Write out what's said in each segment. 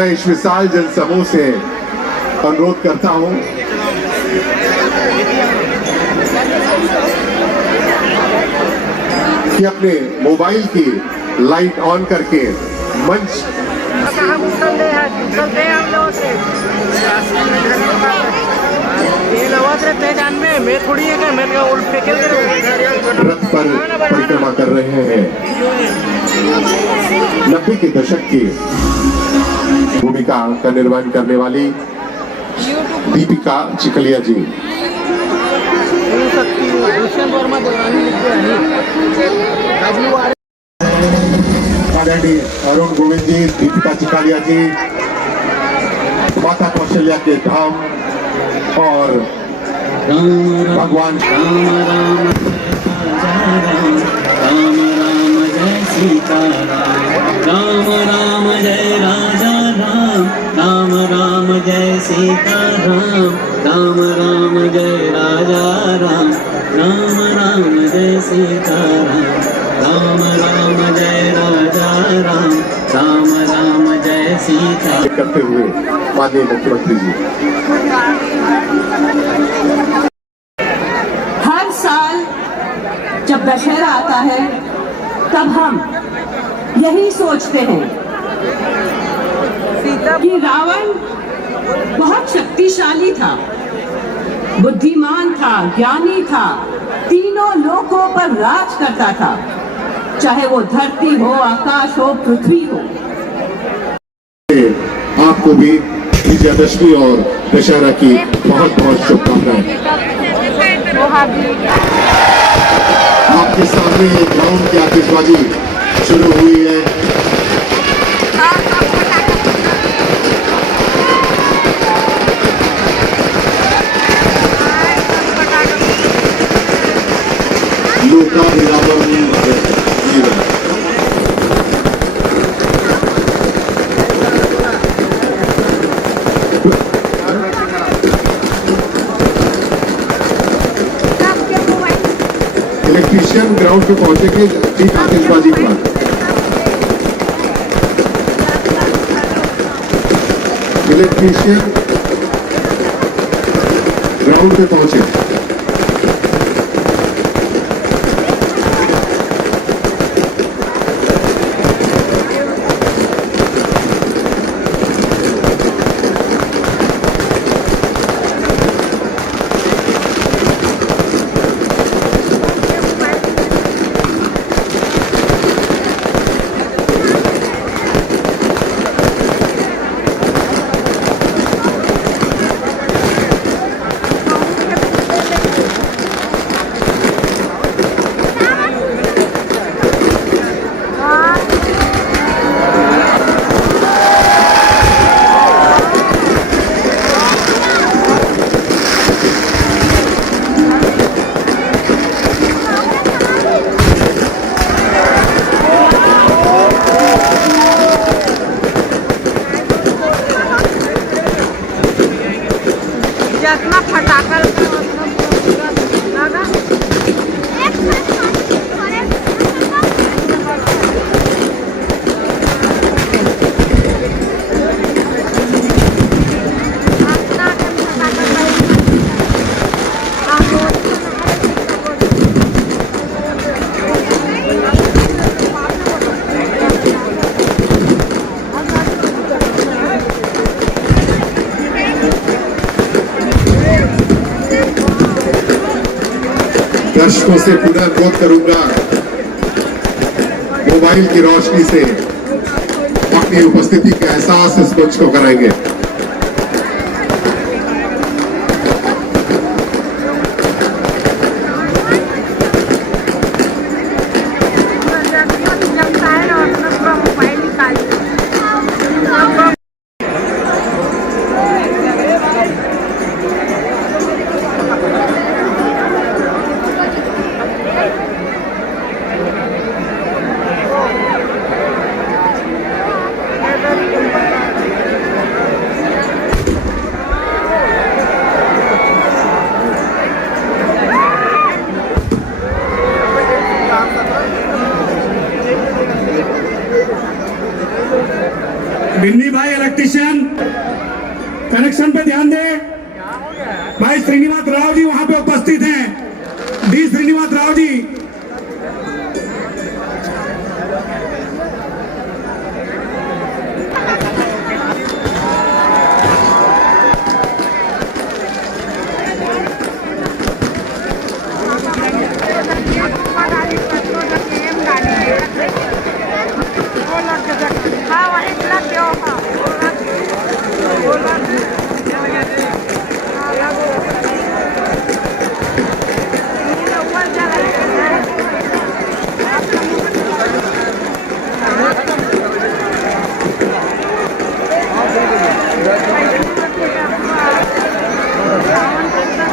मैं इस विशाल जनसमूह से अनुरोध करता हूं कि अपने मोबाइल की लाइट ऑन करके मंच रथ पर परिक्रमा कर रहे हैं। 90 के दशक की भूमिका का निर्वहन करने वाली दीपिका चिखलिया जी। अरुण गोविंद जी, दीपिका चिखलिया जी माता कौशल्या के धाम और भगवान राम राम जय सीता राम राम जय राजा राम राम जय सीता राम राम जय राजा राम राम जय सीता राम जय राजा राम जय सीता करते हुए माननीय मुख्यमंत्री जी। हर साल जब दशहरा आता है तब हम यही सोचते हैं कि रावण बहुत शक्तिशाली था, बुद्धिमान था, ज्ञानी था, तीनों लोकों पर राज करता था, चाहे वो धरती हो, आकाश हो, पृथ्वी हो। आपको भी विजयादशमी और दशहरा की बहुत बहुत शुभकामनाएं। आपके सामने ग्राउंड की आतिशबाजी शुरू हुई है। इलेक्ट्रीशियन ग्राउंड पे पहुंचेंगे ठीक आतिशबाजी के बाद। इलेक्ट्रीशियन ग्राउंड पे पहुंचे। दर्शकों से पुनः अनुरोध करूंगा, मोबाइल की रोशनी से अपनी उपस्थिति का एहसास इस मंच को कराएंगे। श्रीनिवास राव जी वहां पे उपस्थित हैं। डी श्रीनिवास राव जी,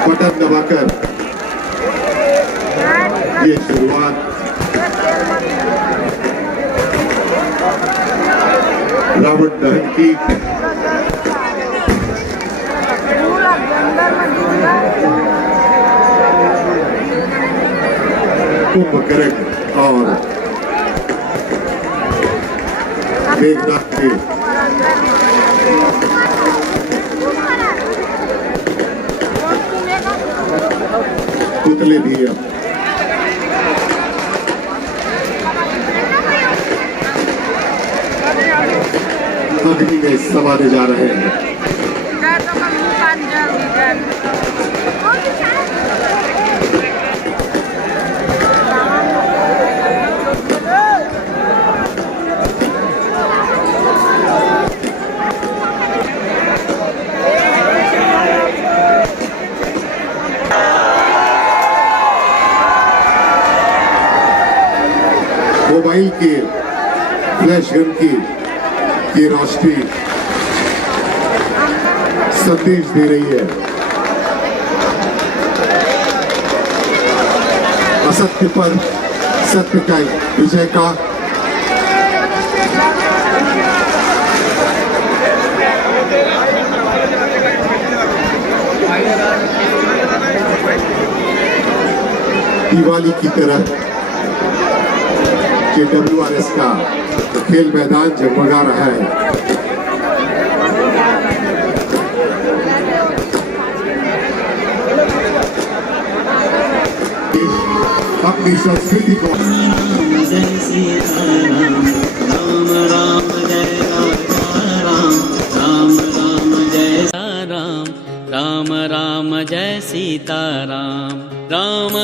बटन दबाकर ये शुरुआत रावण दहन की कुंभकर्ण और मेघनाथ के पुतले भी अब अग्नि में समाने जा रहे हैं। मोबाइल के फ्लैश गन की ये रोशनी संदेश दे रही है असत्य पर सत्य का विजय का। दिवाली की तरह ये WRS का खेल मैदान जगमगा रहा है। अपनी संस्कृति को जय सीताराम, राम राम जय राम, राम राम जय राम, राम राम जय सीताराम, राम